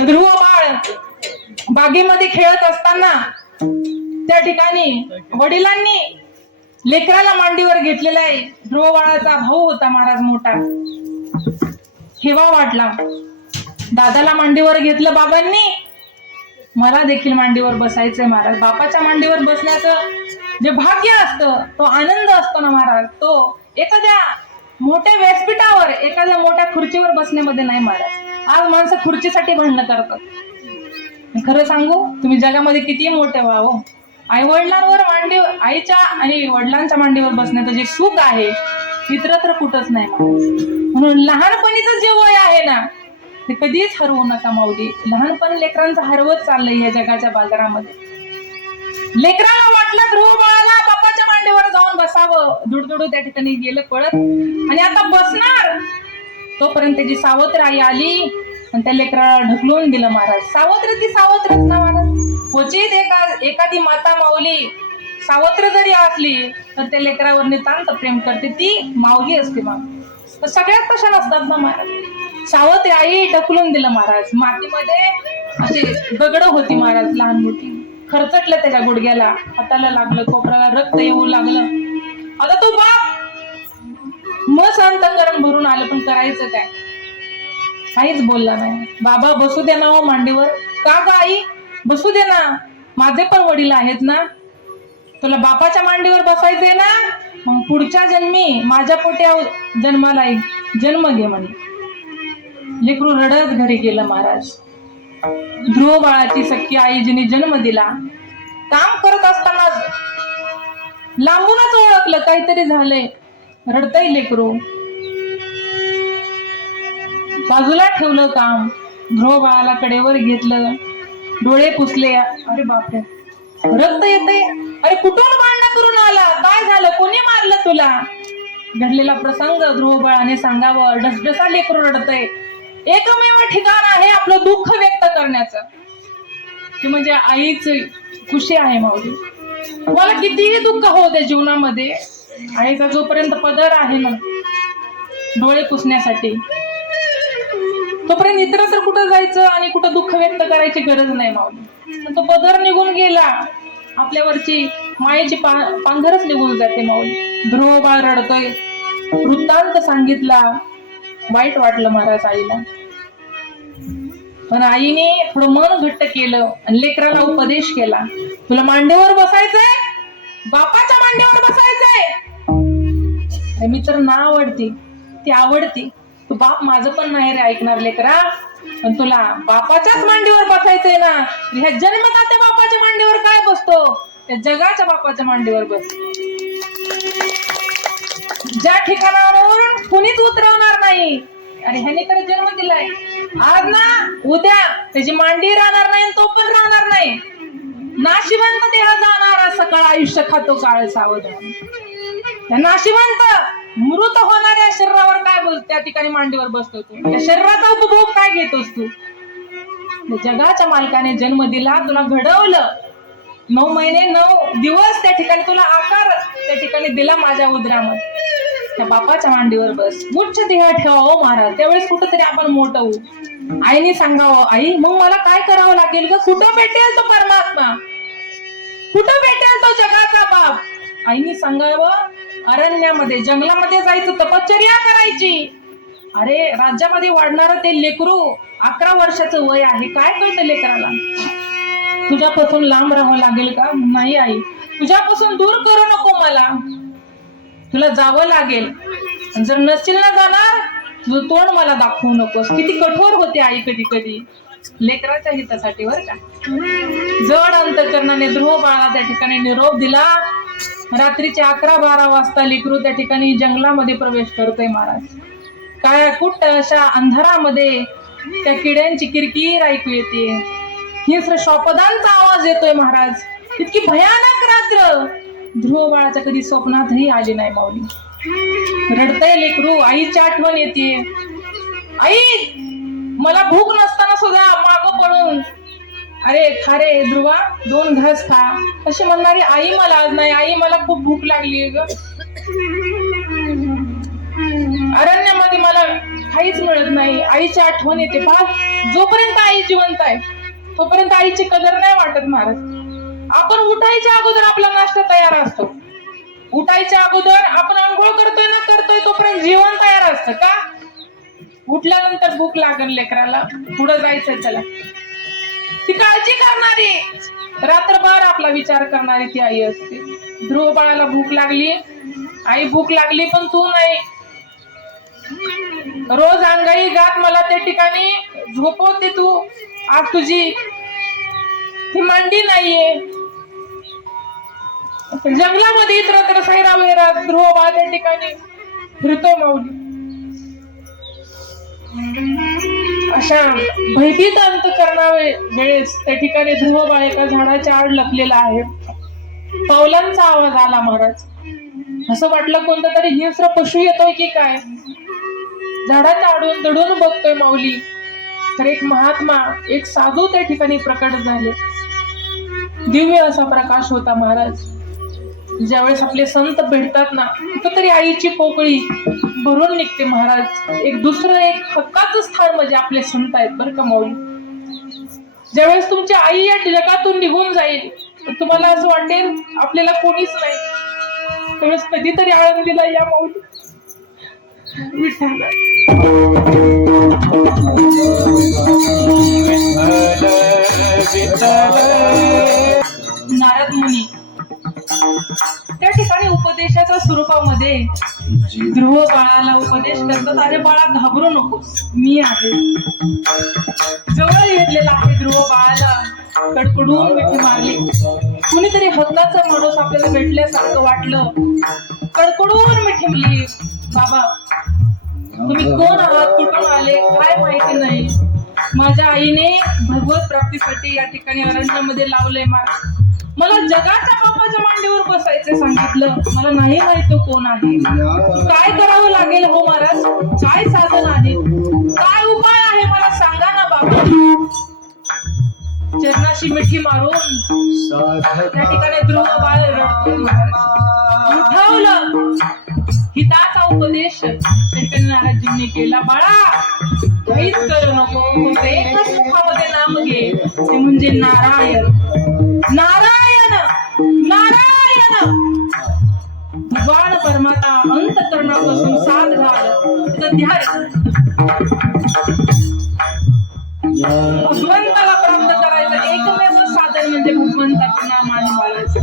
ध्रुव बाळ बागेमध्ये खेळत असताना त्या ठिकाणी वडिलांनी लेकराला मांडीवर घेतलेला आहे. ध्रुव बाळाचा भाऊ होता महाराज मोठा. हेवा वाटला, दादाला मांडीवर घेतलं बाबांनी, मला देखील मांडीवर बसायचंय महाराज. बापाच्या मांडीवर बसण्याचं जे भाग्य असतं, तो आनंद असतो ना महाराज, तो एखाद्या मोठ्या व्यासपीठावर एखाद्या मोठ्या खुर्चीवर बसण्यामध्ये नाही महाराज. आज माणसं खुर्चीसाठी भांडणं करतात. खरं सांगू, तुम्ही जगामध्ये किती मोठे व्हावं, आई वडिलांवर मांडीवर, आईच्या आणि वडिलांच्या मांडीवर बसण्याचं जे सुख आहे इतरत्र कुठंच नाही महाराज. म्हणून लहानपणीचं जे वय आहे ना, ते कधीच हरवू नका माऊली. लहानपण लेकरांचं हरवत चाललंय या जगाच्या बाजारामध्ये. लेकराला वाटलं ध्रुव बाळाला बापाच्या मांडीवर जाऊन बसावं, दुडदुडू त्या ठिकाणी गेलं पळत, आणि आता बसणार तोपर्यंत त्याची सावत्र आई आली आणि त्या लेकराला ढकलून दिलं महाराज. सावत्र ती सावत्रच ना महाराज. क्वचित एखादी माता माऊली सावत्र जरी असली तर त्या लेकरावर नितांत प्रेम करते, ती माऊली असते. मग सगळ्यात कशा नसतात ना महाराज. सावत्र आई ढकलून दिलं महाराज. मातीमध्ये अशी दगड होती महाराज, लहान मोठी, खरचटलं त्याच्या गुडघ्याला, हाताला लागलं, कोपराला रक्त येऊ लागलं. आता तो बाप मस्त अंतःकरण भरून आलं, पण करायचं काय, काहीच बोलला नाही. बाबा बसू दे ना हो मांडीवर. का ग आई, बसू दे ना, माझे पण वडील आहेत ना, तुला बापाच्या मांडीवर बसायचंय ना, मग पुढच्या जन्मी माझ्या पोट्या जन्माला जन्म घे म्हणे. लेकरू रडत घरी गेलं महाराज. ध्रुव बाळाची सख्खी आई जिने जन्म दिला, काम करत असताना लांबूनच ओळखलं काहीतरी झालंय, रडतय लेकरू. बाजूला ठेवलं काम, ध्रुव बाळाला कडेवर घेतलं, डोळे पुसले. अरे बापरे, रक्त येते. अरे कुठून भांडण करून आला, काय झालं, कोणी मारलं तुला? घडलेला प्रसंग ध्रुव बाळाने सांगावं. डसडसा लेकरू रडतय. एकमेव ठिकाण आहे आपलं दुःख व्यक्त करण्याचं, ते म्हणजे आईच खुशी आहे माऊली. मला कितीही दुःख होऊ दे जीवनामध्ये, आईचा जोपर्यंत पदर आहे ना डोळे पुसण्यासाठी, तोपर्यंत इतरत्र कुठं जायचं आणि कुठं दुःख व्यक्त करायची गरज नाही माऊली. तो पदर निघून गेला, आपल्यावरची मायेची पांघरच निघून जाते माऊली. ध्रुव बाळ रडतोय. वृत्तांत सांगितला, वाईट वाटलं महाराज आईला, पण आईने थोडं मन घट्ट केलं आणि लेकराला उपदेश केला. तुला मांडीवर बसायचंय, बापाच्या मांडीवर बसायचंय. मी तर ना आवडती, ती आवडती, तू बाप माझं पण नाही रे ऐकणार लेकरा, पण तुला बापाच्याच मांडीवर बसायचंय ना. ह्या जन्मदात्या बापाच्या मांडीवर काय बसतो, त्या जगाच्या बापाच्या मांडीवर बस. ज्या ठिकाणावर कुणीच उतरवणार नाही. अरे ह्याने तर जन्म दिलाय, आज ना उद्या त्याची मांडी राहणार नाही, तो पण राहणार नाही. नाशिवंत देह जाणारा सकाळ आयुष्य खातो काळ सावधान. त्या नाशिवंत मृत होणाऱ्या शरीरावर काय बोल, त्या ठिकाणी मांडीवर बसतो तू, त्या शरीराचा उपभोग काय घेतोस तू? जगाच्या मालकाने जन्म दिला, तुला घडवलं, 9 महिने 9 दिवस त्या ठिकाणी तुला आकार त्या ठिकाणी दिला माझ्या उदरामध्ये. त्या बापाच्या मांडीवर बस, उच्च देह ठेवावं महाराज. त्यावेळेस कुठंतरी आपण मोठं होऊ. आईने सांगावं, आई मग मला काय करावं लागेल ग? कुठं भेटेल तो परमात्मा, कुठं भेटेल तो जगाचा बाप? आईने सांगावं, अरण्यामध्ये जंगलामध्ये जायचं, तपश्चर्या करायची. अरे राज्यामध्ये वाढणारं ते लेकरू, 11 वर्षाचं वय आहे, काय कळतं लेकराला? तुझ्यापासून लांब राहावं लागेल का? नाही आई, तुझ्यापासून दूर करू नको मला, तुला जावं लागेल. जर नसतील ना जाणार, तुझं तोंड मला दाखवू नकोस. किती कठोर होते आई कधी कधी लेकराच्या हितासाठी बर का. जड अंतकरणाने ध्रुव बाळाला त्या ठिकाणी निरोप दिला. रात्रीचे 11-12 वाजता लेकरू त्या ठिकाणी जंगलामध्ये प्रवेश करतोय महाराज. काय कुठं अशा अंधारामध्ये त्या किड्यांची किरकिर ऐकू येते, हिंस्र श्वापदांचा आवाज येतोय महाराज. इतकी भयानक रात्र ध्रुव बाळाच्या कधी स्वप्नातही आली नाही माऊली. रडतय लेकरू, आईची आठवण येते. आई मला भूक नसताना सुद्धा मागं पडून, अरे खा रे ध्रुवा, 2 घास खा, अशी म्हणणारी आई मला आज नाही. आई मला खूप भूक लागली ग, अरण्यामध्ये मला काहीच मिळत नाही, आईची आठवण येते. फार जोपर्यंत आई जिवंत आहे तोपर्यंत आईची कदर नाही वाटत महाराज. आपण उठायच्या अगोदर आपला नाश्ता तयार असतो. उठायच्या अगोदर आपण आंघोळ करतोय तोपर्यंत जेवण तयार असतं का? उठल्यानंतर भूक लागेल लेकराला, पुढे जायचंय त्याला, ती काळजी करणारी, रात्रभर आपला विचार करणारी ती आई असते. ध्रुव बाळाला भूक लागली, आई भूक लागली पण तू नाही. रोज अंगाई गात मला त्या ठिकाणी झोपवते तू, आज तुझी ती मांडी नाहीये. जंगलामध्ये इतरत्र सैरावैरा ध्रुव बाळ त्या ठिकाणी फिरतो माऊली. अशा भयभीत अंतकरणा वेळेस त्या ठिकाणी ध्रुव बाळ एका झाडाच्या आड लपलेला आहे. पावलांचा आवाज आला महाराज. असं वाटलं कोणता तरी हिंस्र पशु येतोय की काय. झाडाच्या आडून दडून बघतोय माऊली, तर एक महात्मा, एक साधू त्या ठिकाणी प्रकट झाले. दिव्य असा प्रकाश होता महाराज. ज्यावेळेस आपले संत भेटतात ना, कुठंतरी आईची पोकळी भरून निघते महाराज. एक दुसरं एक हक्काचं स्थान म्हणजे आपले संत आहेत बरं का माऊली. ज्यावेळेस तुमची आई या जगातून निघून जाईल, तुम्हाला असं वाटेल आपल्याला कोणीच नाही, त्यावेळेस कधीतरी आळंदीला या माऊली. नारद मुनी त्या ठिकाणी उपदेशाच्या स्वरूपामध्ये ध्रुव बाळाला उपदेश करतात. अरे बाळा घाबरू नकोस, मी आहे. जवळ घेतलेला आहे ध्रुव बाळाला, कडकडून मिठी मारली. कुणीतरी हक्काचा माणूस आपल्याला भेटल्यासारखं वाटलं, कडकडून मिठी मारली. बाबा तुम्ही कोण आहात, कुठून आले, काय माहिती नाही. माझ्या आईने भगवत प्राप्तीसाठी या ठिकाणी अरण्यामध्ये लावलंय. मला जगाच्या बापाच्या मांडीवर बसायचं सांगितलं. मला नाही माहित तो कोण आहे, काय करावं लागेल हो महाराज, काय साधन आहे, काय उपाय आहे मला सांगा ना बाबा. चरणाशी मिठी मारून त्या ठिकाणी ध्रुव बाळ रडतो. उठवलं, हिताचा उपदेश नारदजींनी केला. बाळा काहीच करू नको, एकच मुखामध्ये नाम घे, ते म्हणजे नारायण. नारायण नारायण. भगवान परमात्मा अंतःकरणापासून साथ घाल, त्याचं ध्यान. भगवंताला प्राप्त करायचं एकमेव साधन म्हणजे भगवंताचं नाम आणि बाळाचं.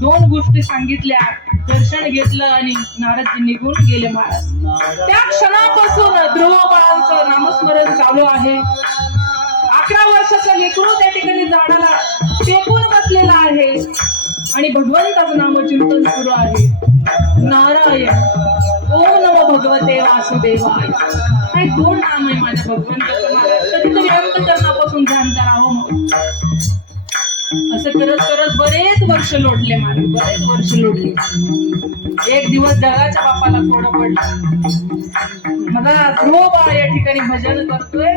दोन गोष्टी सांगितल्या, दर्शन घेतलं आणि नारदजी निघून गेले महाराज. त्या क्षणापासून ध्रुव बाळांचं नामस्मरण चालू आहे. 11 वर्षाचं लेकरू त्या ठिकाणी झाडाला टेकून बसलेला आहे आणि भगवंताचं नामचिंतन सुरू आहे. नारायण, ओम नमो भगवते वासुदेवाय. काय दोन नाम आहे माझ्या भगवंताचं. महाराज कधीतरी अंतःकरणापासून ध्यान करावं. असं करत करत बरेच वर्ष लोटले महाराज, बरेच वर्ष लोटले. एक दिवस जगाच्या बापाला थोडं पडलं. माझा ध्रुव बाळ या ठिकाणी भजन करतोय,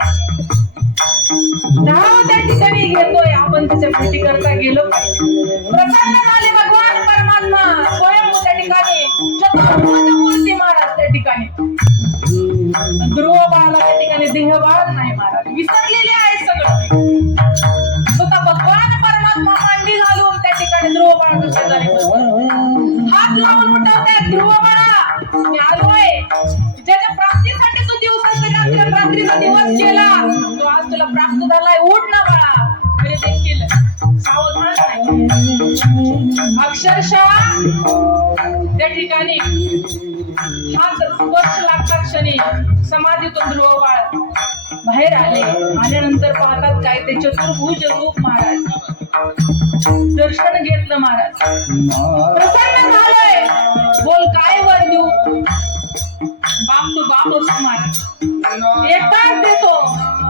नाव त्या ठिकाणी घेतोय. आपण त्याच्या भेटी करता गेलो. प्रसन्न झाले भगवान परमात्मा स्वयं त्या ठिकाणी, चतुर्भुज मूर्ती महाराज त्या ठिकाणी. ध्रुव बाळाला त्या ठिकाणी देहभान नाही महाराज, विसरलेले आहे सगळं. स्वतः भगवान परमात्मा मांडी घालून त्या ठिकाणी ध्रुव बाळाच्या शेजारी हात लावून उठवताय. ध्रुव बाळा मी आलोय, ज्याच्या प्राप्तीसाठी तू दिवसाचा रात्रीचा दिवस केला, तो आज तुला प्राप्त झालाय. उठ ना बाळा. तरी देखील सावधान नाही. अक्षरशः त्या ठिकाणी हात स्पर्श लागता क्षणी समाधीतून ध्रुव बाळ बाहेर आले. आल्यानंतर पाहतात काय ते चतुर्भुज रूप महाराज. दर्शन घेतलं महाराज, प्रसन्न झालोय. बोल काय वर देऊ. बाप तो बाप असतो महाराज, एकटाच देतो,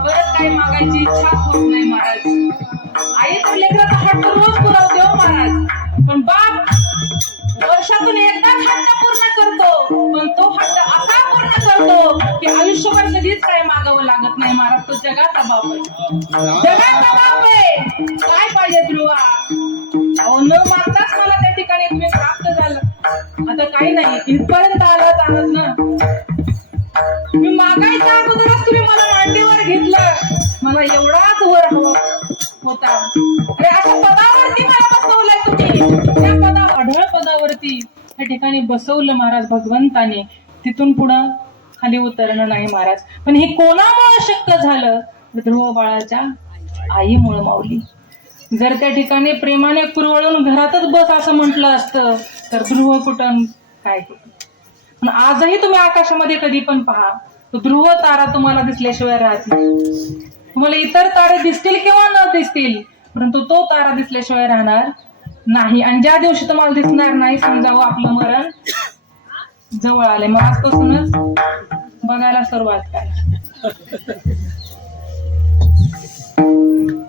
परत काही मागायची इच्छा होत नाही महाराज. आई तर लेकराचा हट्ट रोज पुरवते हो महाराज, पण बाप वर्षातून एकदाच हट्ट पूर्ण करतो, पण तो हट्ट असा पूर्ण करतो की आयुष्यभर कधीच काय मागावं लागत नाही महाराज. तो जगाचा बाप आहे, जगाचा बाप आहे. काय पाहिजे ध्रुवा, अहो न मागताच मला त्या ठिकाणी तुम्ही प्राप्त झालं. आता काही नाही, इथपर्यंत आलाच आहात ना. मी मागायच्या अगोदरच तुम्ही मला मांडीवर जर घेतलं मला एवढाच वर हवा होता. अरे अशा पदावरती मला बसवलंय तुम्ही, त्या अढळ पदावरती त्या ठिकाणी बसवलं महाराज भगवंताने. तिथून पुढं खाली उतरणं नाही महाराज. पण हे कोणामुळे शक्य झालं? ध्रुव बाळाच्या आईमुळे माऊली. जर त्या ठिकाणी प्रेमाने कुरवळून घरातच बस असं म्हटलं असतं तर ध्रुव कुठं काय कुठं. पण आजही तुम्ही आकाशामध्ये कधी पण पहा, तो ध्रुव तारा तुम्हाला दिसल्याशिवाय राहत नाही. तुम्हाला इतर तारे दिसतील किंवा न दिसतील, परंतु तो तारा दिसल्याशिवाय राहणार नाही. आणि ज्या दिवशी तुम्हाला दिसणार नाही समजावं आपलं मरण जवळ आले. मग आजपासूनच बघायला सुरुवात करा.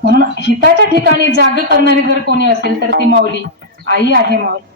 म्हणून हिताच्या ठिकाणी जाग करणारी जर कोणी असेल तर ती माऊली आई आहे. माऊली